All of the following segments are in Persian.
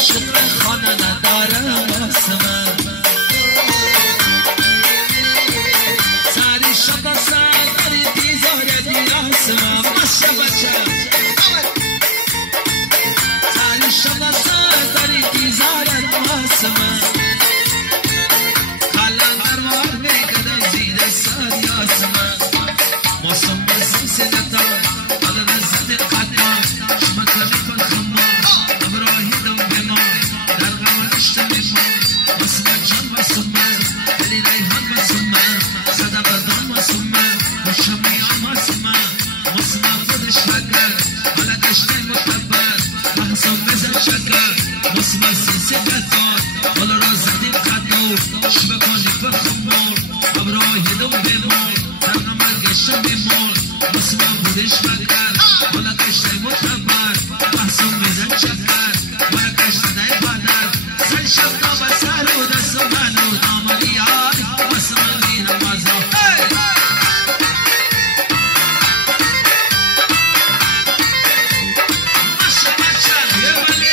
شکر خانه ندارم واسه من سری شده سری دیزاره دیاسم باشه بچه سری شده سری دیزاره واسه من خلان درمار میگده زیده سر یاسم موسم بسی سنتا على نزد القدر شمكني كل خمار ابراهيم دم بمار در غم اشتمي بسمة جان بسمة دلي ريحان بسمة صدا بدان بسمة وشميان بسمة بسمة خودش فكر على قشتي متبر محصول بزن شكر بسمة سيسي كتار على رازد القدر شمكني كل خمار ابراهيم دم بمار در غم اشتمي بسمة خودش فكر على قشتي متبر محصول بزن شكر ولا قشتي بدر سل شبنا بسر و دست من و دامنی یار بسمة می نمازا ماشا ماشا یه ولی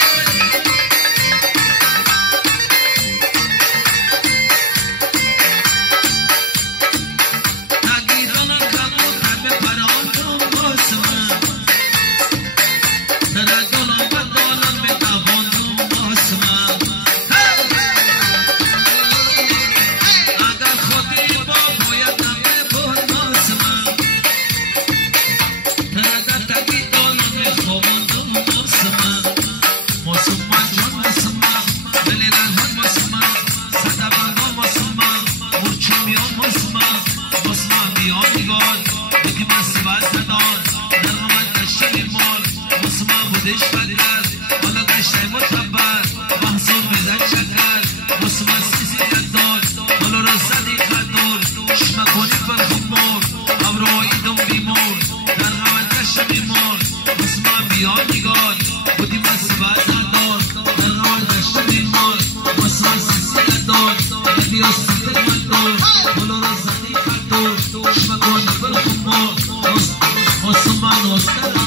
نگیدان کمو تب پرام کن بسمة نرگلان بدالان می دوانم بسمة اگر خودی با باید نمه بود بسمة نرگر تگی دالان می خواباندم بسمة مسمة جان بسمة دلی رنهان بسمة صدا بندان بسمة مرچه میان بسمة بسمة میان نگان یکی مسیبت ندان در غمت گشته بیمار بسمة بودش فکر حالا گشته متبر محصول بزن شکر بسمة سیزی ندار حالا را زدی خدور شمه کنی پر خمار ابروی دم بیمار در غمت گشته بیمار بسمة میان نگان بودی مسیبت ندار در غمت گشته بیمار بسمة سیزی ندار یکی اسیده مدار حالا را زدی خدور شمه کنی پر خمار بسمة نوستر